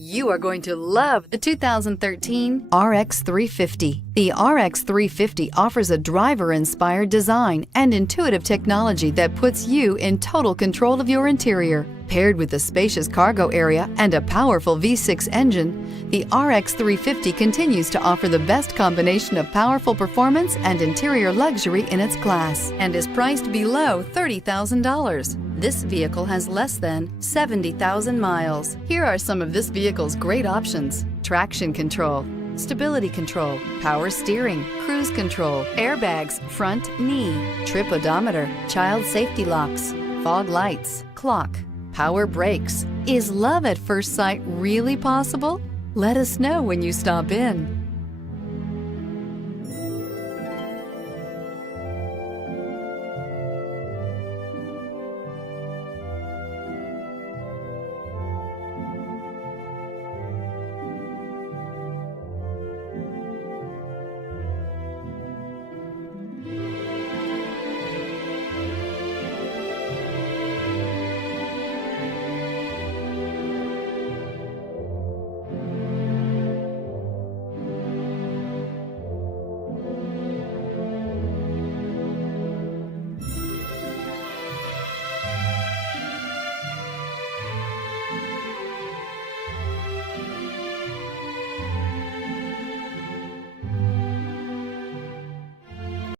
You are going to love the 2013 RX 350. The RX 350 offers a driver-inspired design and intuitive technology that puts you in total control of your interior. Paired with a spacious cargo area and a powerful V6 engine, the RX 350 continues to offer the best combination of powerful performance and interior luxury in its class and is priced below $30,000. This vehicle has less than 70,000 miles. Here are some of this vehicle's great options: traction control, stability control, power steering, cruise control, airbags, front knee, trip odometer, child safety locks, fog lights, clock, power brakes. Is love at first sight really possible? Let us know when you stop in.